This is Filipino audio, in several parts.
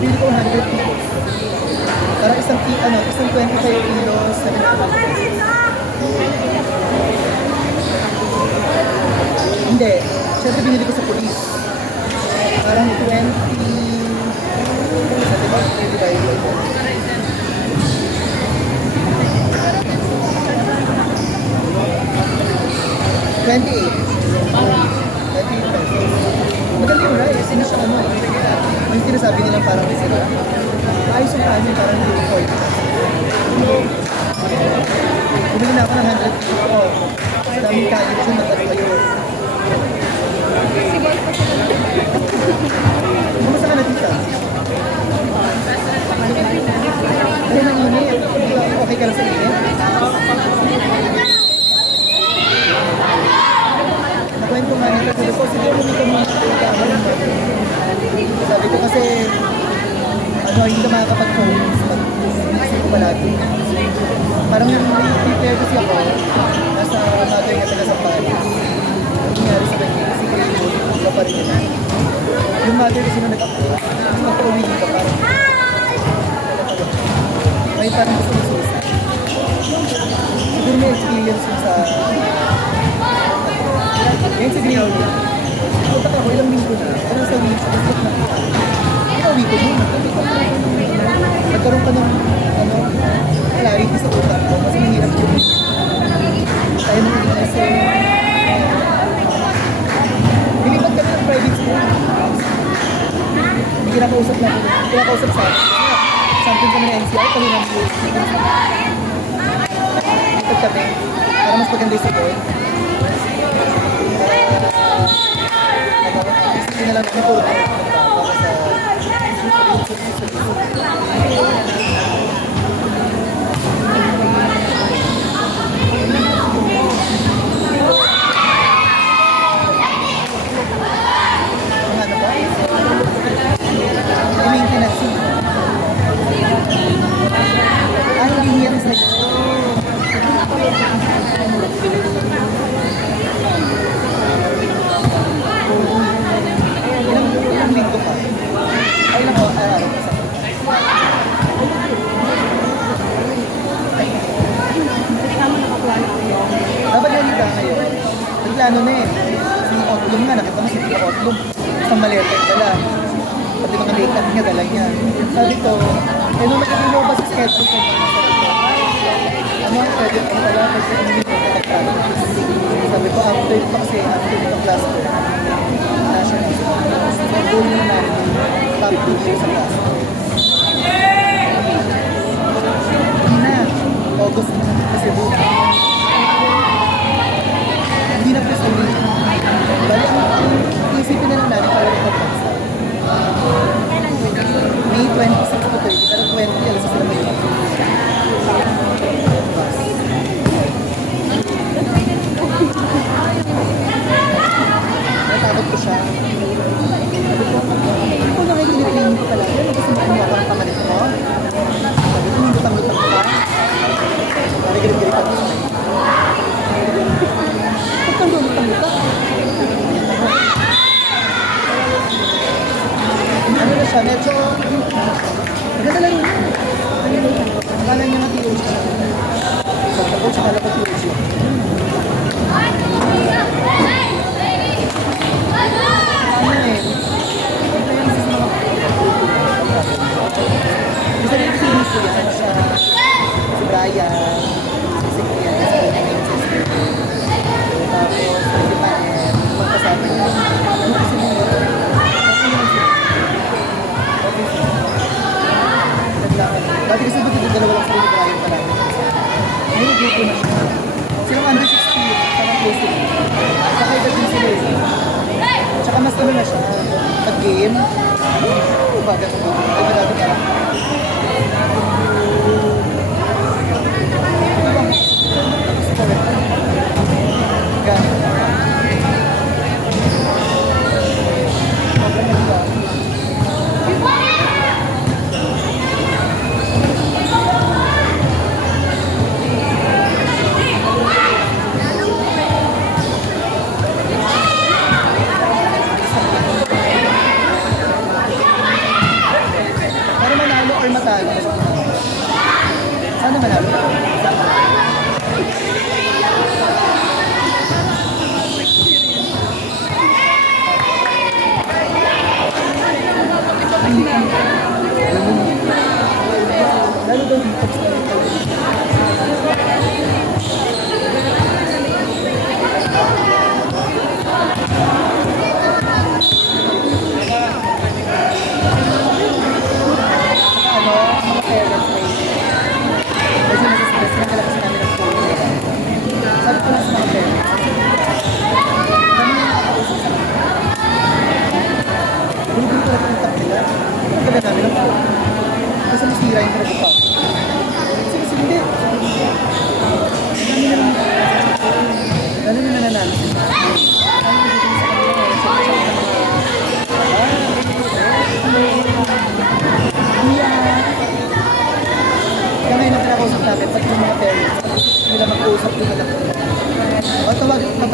bili ko 100 kilos. Para isang 25 kilos, 700 pesos. Hindi. Siyempre binili ko sa police. Parang 20... Sa diba? 28. 28 pesos. Maganda yung rice. Hindi siya ano. May sinasabi nilang parang sila. Ayos yung kanin, parang hindi ko. Bumili na ako ng 100 pesos. Sa daming kanin siya, nagtalo kayo. Kumusta ka na tita? Ay, nanginit. Okay ka lang sa init? Nakwento nga nito. Sabi ko, siguro lumito mo sabi ko kasi hindi ka makakapag-focus pag isip ko palagi. Parang yung prepare kasi ako nasa mother niya taga Sampales. Ang nangyari sa kanya kasi iba pa rin yun. Yung mother kasi nung nag-uwi dito parang may parang gusto ng suicide. Siguro may experience yun sa ngayon sa Green Hill. Punta ako ilang linggo na. Parang sa week, uwi ko yun. Nagkaroon ka ng clarity sa utak ko kasi mahirap yun. Tayo nang kasi nilipad kami ng private school. Hindi kinakausap natin. Kinakausap sa something kami na NCR kami ng nilipad kami para mas maganda yung support. Hindi na lang kami puro para maintenance. Hindi yan sa ilang linggo pa. Ay lang po, araw pa sa dapat yan ka ngayon. Nagplano na eh. Si Otlum nga, nakita mo si Otlum. Isang maleta yung dala. Pati mga makeup niya, dala niya. Sabi ko, nung nakikita mo ba sa schedule ko? Pwede ko pala kasi hindi ko nag-practice. Sabi ko, after itong class ko, national school. Ang goal nyo na top 2 years sa class ko. Hindi na. August na kasi buka. Hindi na plus ulit. Bali, ang isipin na lang natin para ipag-class. May 26 to 30, pero 20 alas sila may natakot ko siya. Sabi ko, nakikilitin ko pala. Kasi makuha ko ng pamalit mo. Sabi ko, yung lutang-lutang ko pa. Narigalit-galit ako. Ba't kang lutang-lutang? Ano na siya? Medyo maganda lang yun. Akala niya nga siya. Sabi ko, tsaka lang ko siya. Gusto rin yung feelings ko yan siya. Si Brian, si Kian, si tapos si Manet, magkasama niya. Ano kasi niya? Dati kasi dito dalawa lang sila ni Brian pa namin. Ngayon grupo na siya. Silang under 16, parang close to me. Saka iba din sila eh. Tsaka mas ano na siya, pag-game. Baga ko ba? Ay, madami ka lang.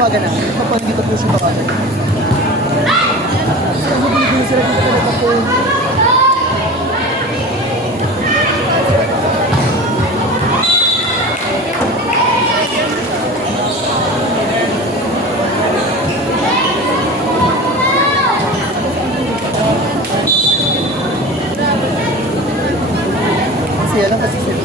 tawagan na. Ito po, dito po siya tawagan. So, hindi sila dito talaga po. Kasi lang kasi sila.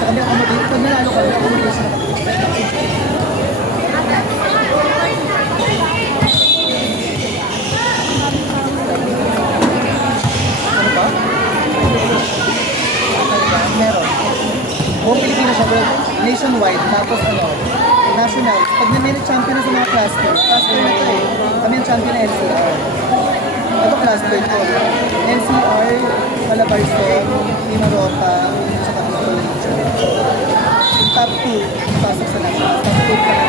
Tsaka may accommodate. Pag nalalo ka, may accommodation na kami. Ano ba? Meron. Buong Pilipinas siya, pero nationwide. Tapos ano, national. Pag na-minute champion na sa mga class 2 na ito eh. Kami ang champion na NCR. Ito class 2 ito. NCR, Calabarzon, Pimarota, tsaka Bicol Region. Yung top 2, pasok sa national. Top 2 pa na.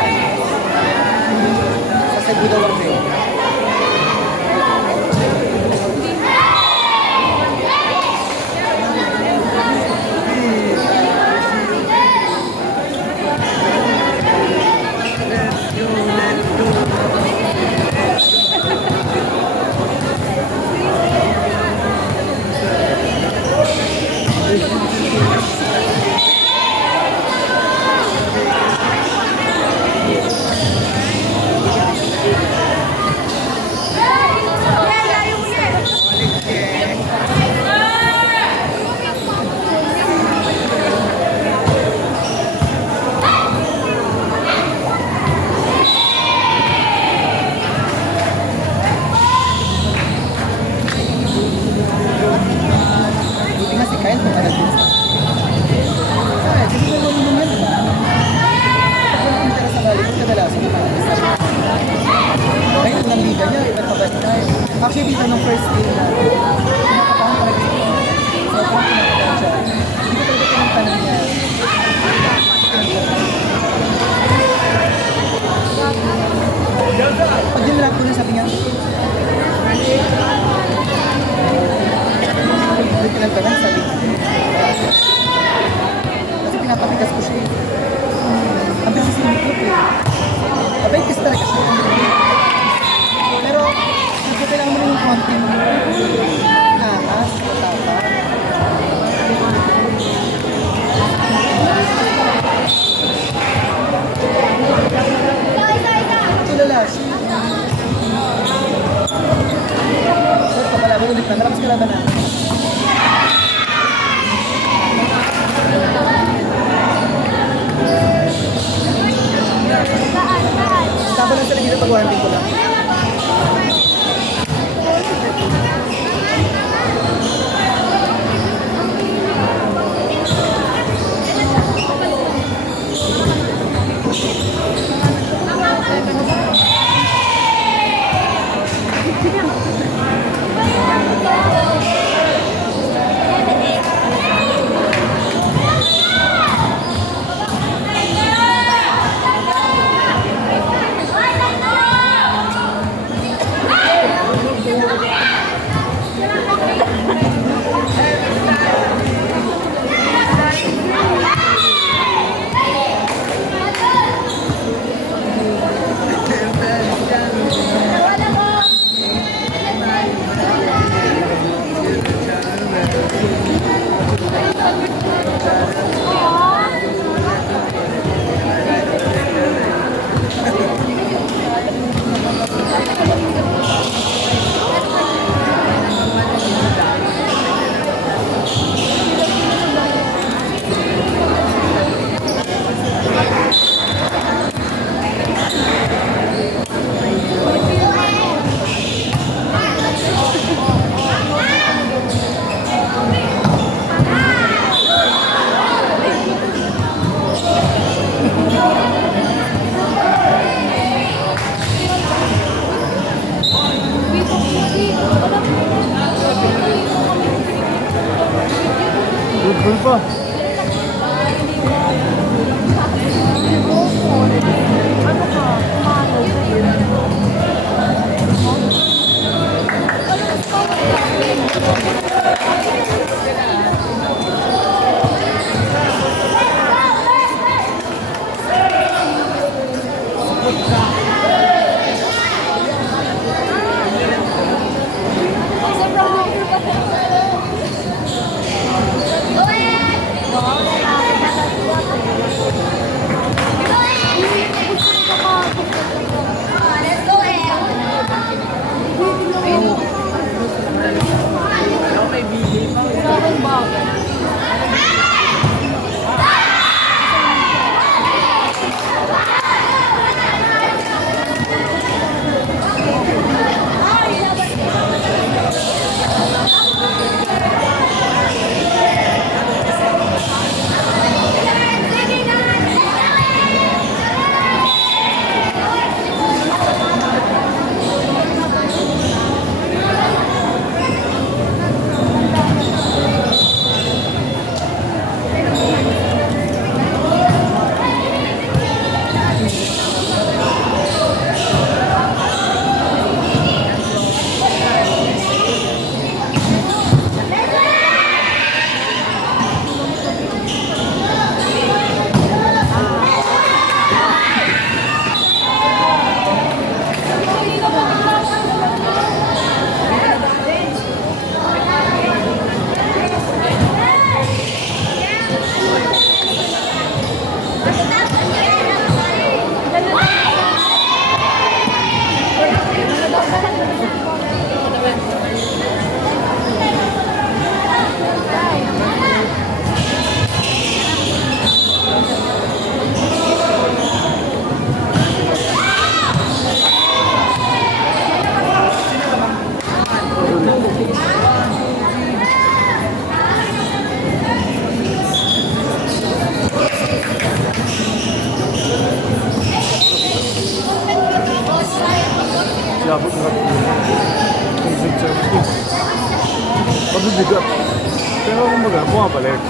Sa Cebu daw ang day. Buti nga si Kyle kung ano din. Ay, hindi ko naman naman. Pag yung interest sa galing, kadalasan yung mga isa. Ay, unang liga niya, iba't pabantay. Actually, dito nung first game na, pinakabahan talaga ito. Sobrang pinakabahan siya. Hindi ko talaga pinagtanong niya. Pag yung lap ko na sabi niya, hindi pinagtanong sabi niya. Kasi pinapatigas ko siya eh. Ang beses yung mikro eh. Abay, kasi talaga siya. Pero, kailangan mo rin yung konting angas, matapa. Tulala siya. Sir, kapalaban ulit na. Nalakas kalaban na. Tama lang sila dito pag-warming ko lang. Yabot na mabibigat. Pero kumbaga, bumabalik.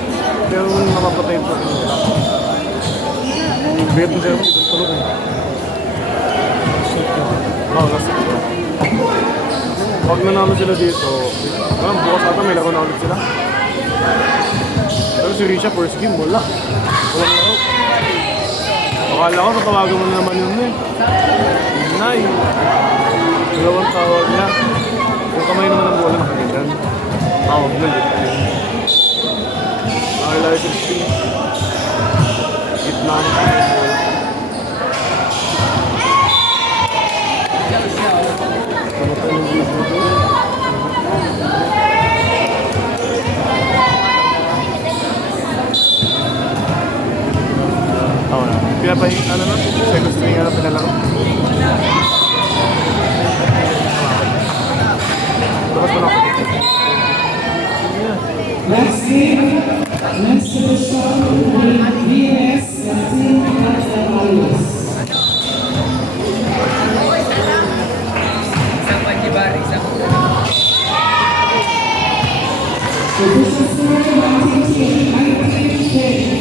Pero kung napapatay pa rin nila. Bigat mo sa'yo, ibang tulog eh. Oo, last year. Pag nanalo sila dito, bukas ata may laro na ulit sila. Pero si Risha, first game, wala. Walang laro. Akala ko, tatawagan mo na naman yun eh. Yun na yun. Dalawang tawag niya. Yung kamay naman ng bola nakaganyan. Tawag na lit. Nakilala 16. Gitna ng kamay ng bola. Kamatay ng video doon. Oo na. Pinapahingi, ano na? Second string na pinalaro. Last game, next to the show will be VS and Team Carlos. So this is the Team 1910.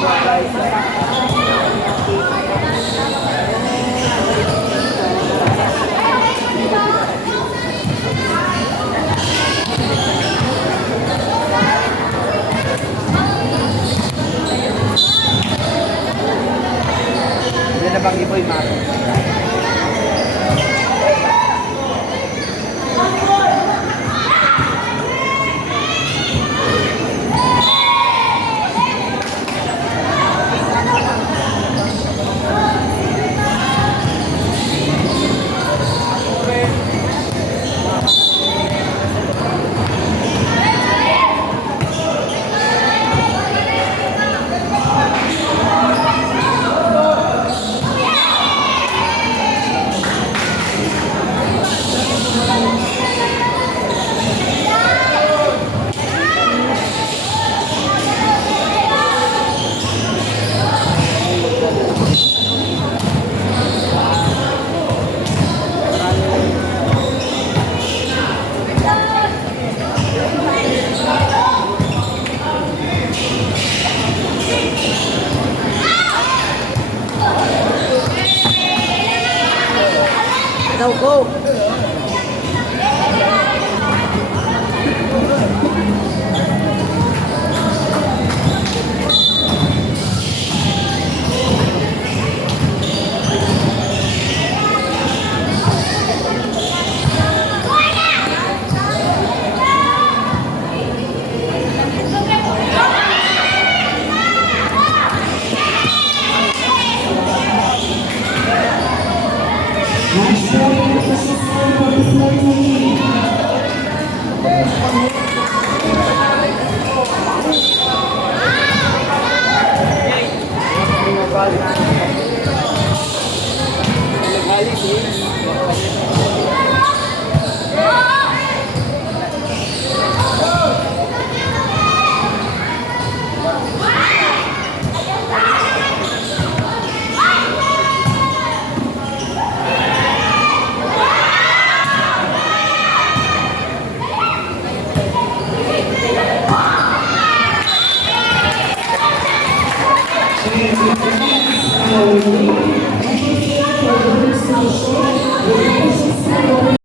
Bye.